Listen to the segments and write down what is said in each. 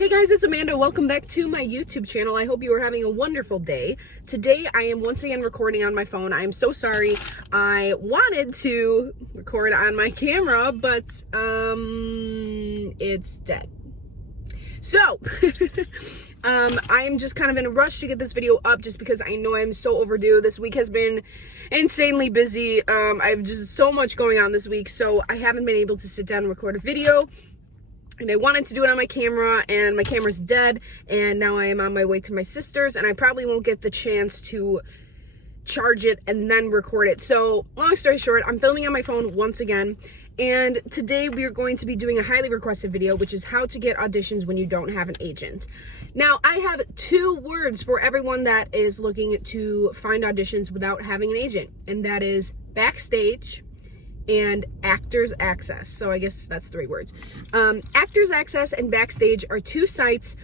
Hey guys, it's Amanda. Welcome back to my YouTube channel. I hope you are having a wonderful day. Today I am once again recording on my phone. I am so sorry. I wanted to record on my camera, but it's dead. So, I am just kind of in a rush to get this video up just because I know I'm so overdue. This week has been insanely busy. I have just so much going on this week, so I haven't been able to sit down and record a video. And I wanted to do it on my camera, and my camera's dead, and now I am on my way to my sister's, and I probably won't get the chance to charge it and then record it. So, long story short, I'm filming on my phone once again, and today we are going to be doing a highly requested video, which is how to get auditions when you don't have an agent. Now, I have 2 words for everyone that is looking to find auditions without having an agent, and that is Backstage and Actors Access. So I guess that's 3 words. Actors Access and Backstage are 2 sites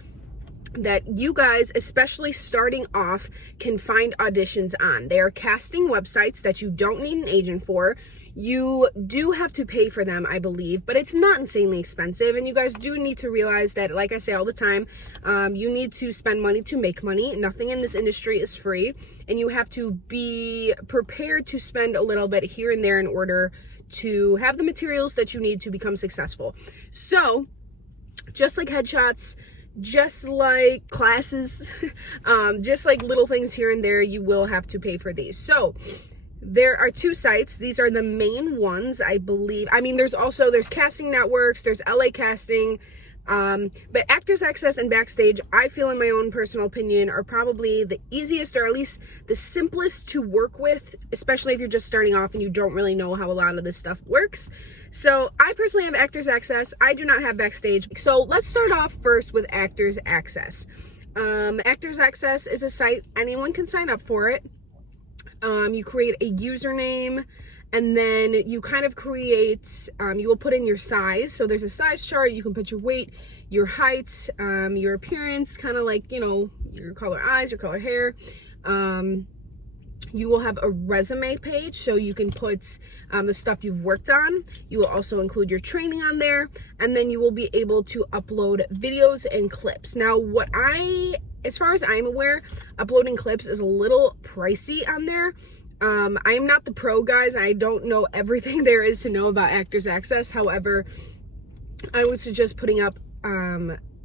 that you guys, especially starting off, can find auditions on. They are casting websites that you don't need an agent for. You do have to pay for them, I believe, but it's not insanely expensive. And you guys do need to realize that, like I say all the time, you need to spend money to make money. Nothing in this industry is free. And you have to be prepared to spend a little bit here and there in order to have the materials that you need to become successful. So, just like headshots, just like classes, just like little things here and there, you will have to pay for these. So, there are 2 sites. These are the main ones, I believe. I mean, there's casting networks, there's LA Casting, but Actors Access and Backstage, I feel in my own personal opinion, are probably the easiest, or at least the simplest to work with, especially if you're just starting off and you don't really know how a lot of this stuff works. So I personally have Actors Access. I do not have Backstage. So let's start off first with Actors Access. Actors Access is a site, anyone can sign up for it. You create a username, and then you kind of create, you will put in your size. So there's a size chart. You can put your weight, your height, your appearance, kind of like, you know, your color eyes, your color hair. You will have a resume page, so you can put the stuff you've worked on. You will also include your training on there, and then you will be able to upload videos and clips. Now, as far as I'm aware, uploading clips is a little pricey on there. I am not the pro, guys. I don't know everything there is to know about Actors Access. However, I would suggest putting up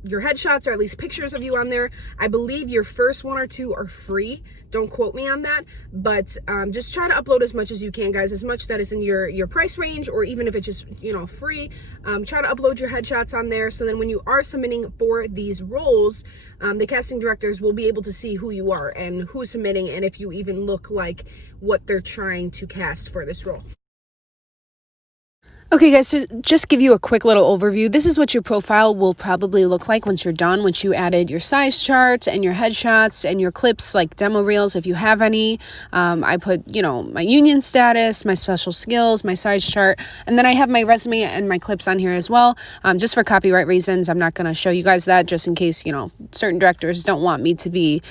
your headshots, or at least pictures of you on there. I believe your first 1 or 2 are free. Don't quote me on that, but just try to upload as much as you can, guys, as much that is in your price range, or even if it's just, you know, free. Try to upload your headshots on there, so then when you are submitting for these roles, the casting directors will be able to see who you are and who's submitting, and if you even look like what they're trying to cast for this role. Okay guys, so just give you a quick little overview. This is what your profile will probably look like once you're done, once you added your size chart and your headshots and your clips, like demo reels if you have any. I put, you know, my union status, my special skills, my size chart, and then I have my resume and my clips on here as well. Just for copyright reasons, I'm not going to show you guys that, just in case, you know, certain directors don't want me to be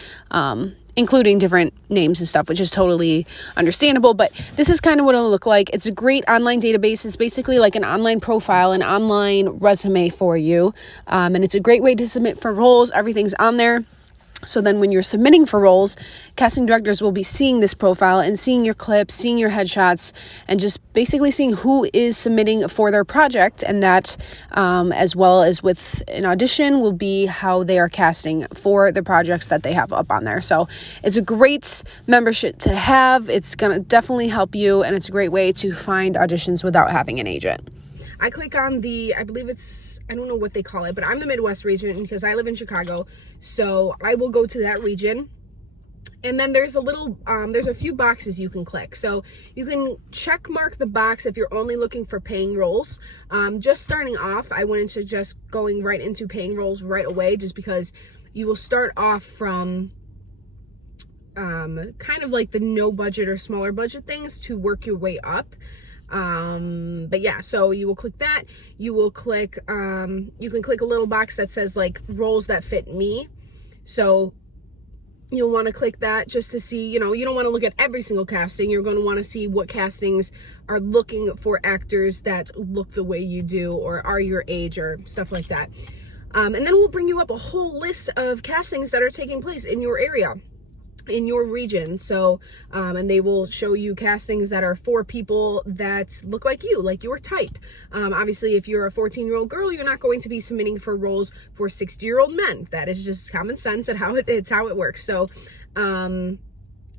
including different names and stuff, which is totally understandable. But this is kind of what it'll look like. It's a great online database. It's basically like an online profile, an online resume for you. And it's a great way to submit for roles. Everything's on there. So then when you're submitting for roles, casting directors will be seeing this profile and seeing your clips, seeing your headshots, and just basically seeing who is submitting for their project. And that, as well as with an audition, will be how they are casting for the projects that they have up on there. So it's a great membership to have. It's going to definitely help you, and it's a great way to find auditions without having an agent. I click on I believe it's, I don't know what they call it, but I'm the Midwest region because I live in Chicago. So I will go to that region. And then there's a few boxes you can click. So you can check mark the box if you're only looking for paying roles. Just starting off, I wouldn't suggest going right into paying roles right away, just because you will start off from kind of like the no budget or smaller budget things to work your way up. But yeah, so you will click that. You will click, you can click a little box that says like roles that fit me. So you'll want to click that just to see, you know, you don't want to look at every single casting. You're going to want to see what castings are looking for actors that look the way you do or are your age or stuff like that. And then we'll bring you up a whole list of castings that are taking place in your area, in your region. So and they will show you castings that are for people that look like you, like your type. Obviously, if you're a 14-year-old girl, you're not going to be submitting for roles for 60-year-old men. That is just common sense and it's how it works.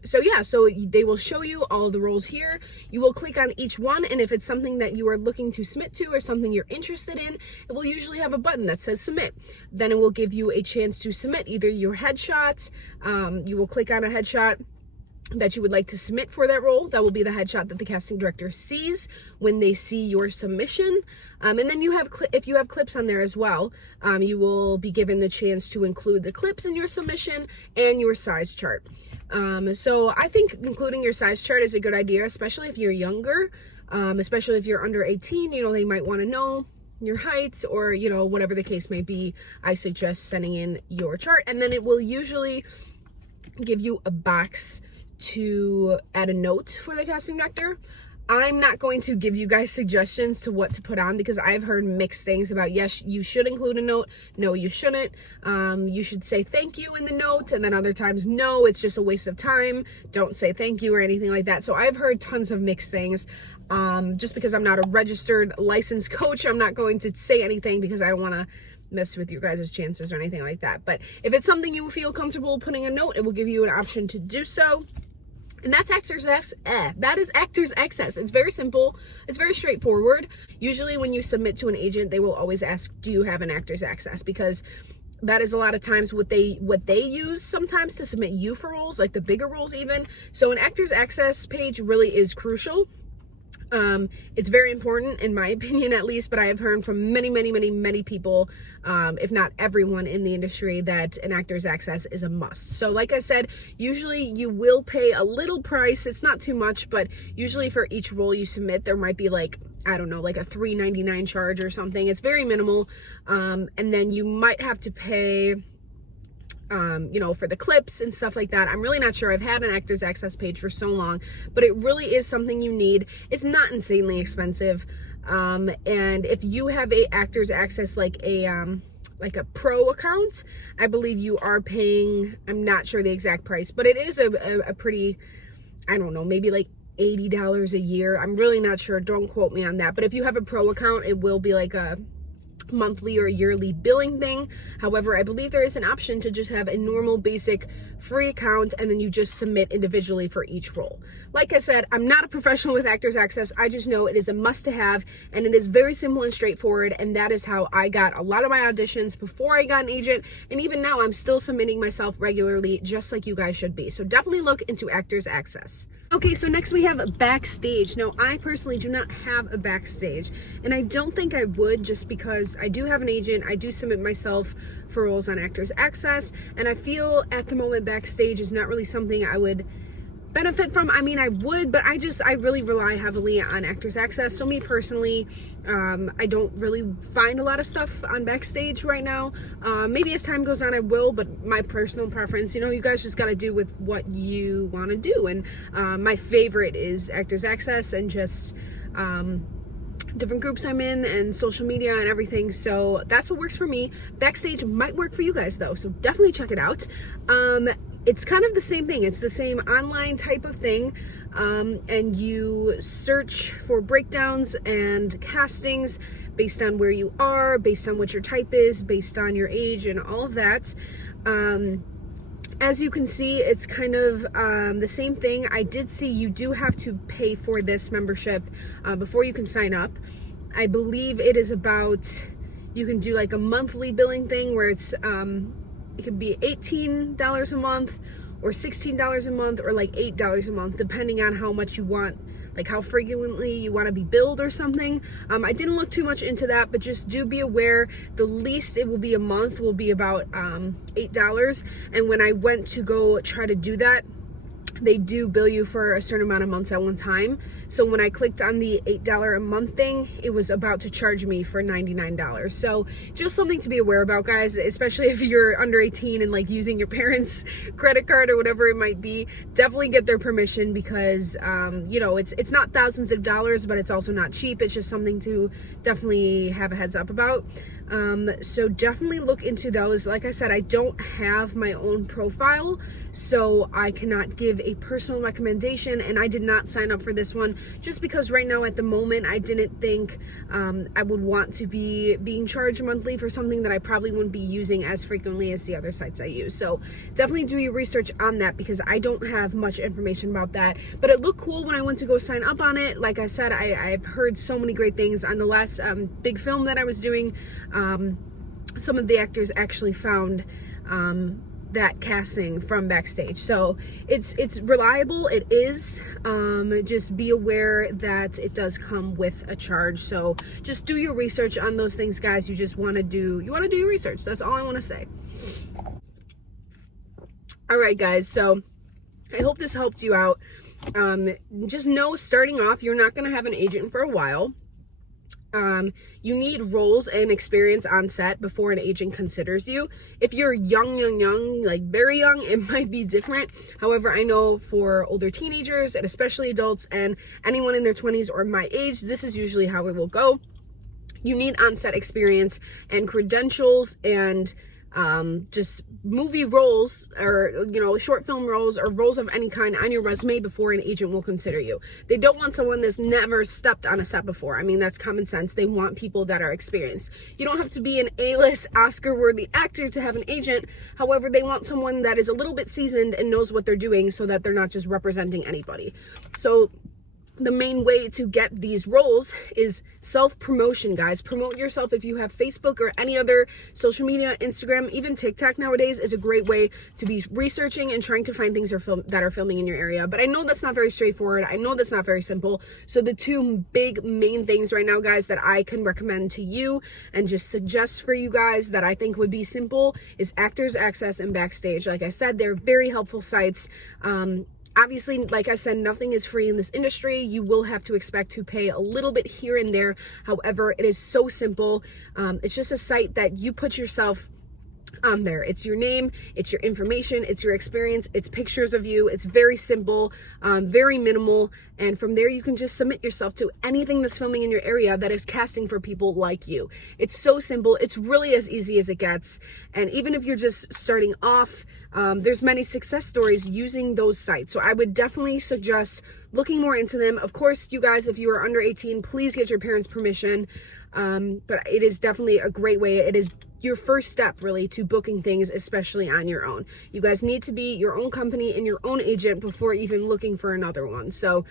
So yeah, so they will show you all the roles here. You will click on each one, and if it's something that you are looking to submit to or something you're interested in, it will usually have a button that says submit. Then it will give you a chance to submit either your headshots. You will click on a headshot that you would like to submit for that role. That will be the headshot that the casting director sees when they see your submission. And then you have, if you have clips on there as well, you will be given the chance to include the clips in your submission and your size chart. So I think including your size chart is a good idea, especially if you're younger, especially if you're under 18, you know, they might want to know your height or, you know, whatever the case may be. I suggest sending in your chart, and then it will usually give you a box to add a note for the casting director. I'm not going to give you guys suggestions to what to put on because I've heard mixed things about, yes, you should include a note. No, you shouldn't. You should say thank you in the note. And then other times, no, it's just a waste of time. Don't say thank you or anything like that. So I've heard tons of mixed things. Just because I'm not a registered licensed coach, I'm not going to say anything because I don't want to mess with your guys' chances or anything like that. But if it's something you feel comfortable putting a note, it will give you an option to do so. And that's that is Actors Access. It's very simple. It's very straightforward. Usually when you submit to an agent, they will always ask, do you have an Actors Access? Because that is a lot of times what they use sometimes to submit you for roles, like the bigger roles even. So an Actors Access page really is crucial. It's very important in my opinion, at least, but I have heard from many people, if not everyone in the industry, that an Actors Access is a must. So like I said, usually you will pay a little price. It's not too much, but usually for each role you submit, there might be like, I don't know, like a $3.99 charge or something. It's very minimal. And then you might have to pay, you know, for the clips and stuff like that. I'm really not sure. I've had an Actors Access page for so long, but it really is something you need. It's not insanely expensive. And if you have a Actors Access, like a pro account, I believe you are paying, I'm not sure the exact price, but it is a pretty, I don't know, maybe like $80 a year. I'm really not sure. Don't quote me on that. But if you have a pro account, it will be like a monthly or yearly billing thing. However, I believe there is an option to just have a normal basic free account and then you just submit individually for each role. Like I said, I'm not a professional with Actors Access. I just know it is a must to have, and it is very simple and straightforward, and that is how I got a lot of my auditions before I got an agent, and even now I'm still submitting myself regularly, just like you guys should be. So definitely look into Actors Access. Okay, so next we have Backstage. Now, I personally do not have a Backstage, and I don't think I would, just because I do have an agent. I do submit myself for roles on Actors Access, and I feel at the moment Backstage is not really something I would benefit from. I mean, I would, but I really rely heavily on Actors Access. So me personally, I don't really find a lot of stuff on Backstage right now. Maybe as time goes on I will, but my personal preference, you know, you guys just got to do with what you want to do. And my favorite is Actors Access, and just different groups I'm in and social media and everything. So that's what works for me. Backstage might work for you guys though, so definitely check it out. It's kind of the same thing. It's the same online type of thing. And you search for breakdowns and castings based on where you are, based on what your type is, based on your age and all of that. As you can see, it's kind of the same thing. I did see you do have to pay for this membership before you can sign up. I believe it is about, you can do like a monthly billing thing where it's, it could be $18 a month or $16 a month or like $8 a month, depending on how much you want, like how frequently you want to be billed or something. I didn't look too much into that, but just do be aware the least it will be a month will be about $8. And when I went to go try to do that, they do bill you for a certain amount of months at one time. So when I clicked on the $8 a month thing, it was about to charge me for $99. So just something to be aware about, guys, especially if you're under 18 and like using your parents' credit card or whatever it might be. Definitely get their permission, because you know, it's not thousands of dollars, but it's also not cheap. It's just something to definitely have a heads up about. So definitely look into those. Like I said, I don't have my own profile, so I cannot give a personal recommendation, and I did not sign up for this one just because right now at the moment I didn't think I would want to be being charged monthly for something that I probably wouldn't be using as frequently as the other sites I use. So definitely do your research on that because I don't have much information about that, but it looked cool when I went to go sign up on it. Like I said, I've heard so many great things on the last big film that I was doing. Some of the actors actually found that casting from Backstage, so it's reliable. It is. Just be aware that it does come with a charge, so just do your research on those things, guys. You want to do your research. That's all I want to say. All right, guys, so I hope this helped you out. Just know, starting off, you're not going to have an agent for a while. You need roles and experience on set before an agent considers you. If you're young, like very young, it might be different. However, I know for older teenagers and especially adults and anyone in their 20s or my age, this is usually how it will go. You need on-set experience and credentials and just movie roles or, short film roles or roles of any kind on your resume before an agent will consider you. They don't want someone that's never stepped on a set before. I mean, that's common sense. They want people that are experienced. You don't have to be an A-list Oscar-worthy actor to have an agent. However, they want someone that is a little bit seasoned and knows what they're doing so that they're not just representing anybody. So the main way to get these roles is self-promotion, guys. Promote yourself. If you have Facebook or any other social media, Instagram, even TikTok nowadays is a great way to be researching and trying to find things that are filming in your area. But I know that's not very straightforward. I know that's not very simple. So the two big main things right now, guys, that I can recommend to you and just suggest for you guys that I think would be simple is Actors Access and Backstage. Like I said, they're very helpful sites. Obviously, like I said, nothing is free in this industry. You will have to expect to pay a little bit here and there. However, it is so simple. It's just a site that you put yourself on there. It's your name, it's your information, it's your experience, it's pictures of you. It's very simple, very minimal. And from there, you can just submit yourself to anything that's filming in your area that is casting for people like you. It's so simple. It's really as easy as it gets. And even if you're just starting off, there's many success stories using those sites. So I would definitely suggest looking more into them. Of course, you guys, if you are under 18, please get your parents' permission. But it is definitely a great way. It is your first step really to booking things, especially on your own. You guys need to be your own company and your own agent before even looking for another one. So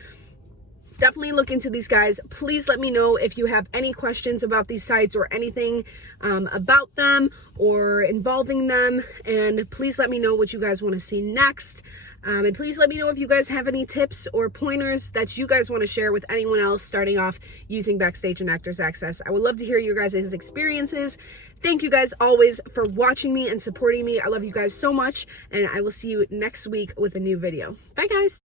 definitely look into these, guys. Please let me know if you have any questions about these sites or anything about them or involving them. And please let me know what you guys want to see next. And please let me know if you guys have any tips or pointers that you guys want to share with anyone else starting off using Backstage and Actors Access. I would love to hear your guys' experiences. Thank you guys always for watching me and supporting me. I love you guys so much, and I will see you next week with a new video. Bye, guys.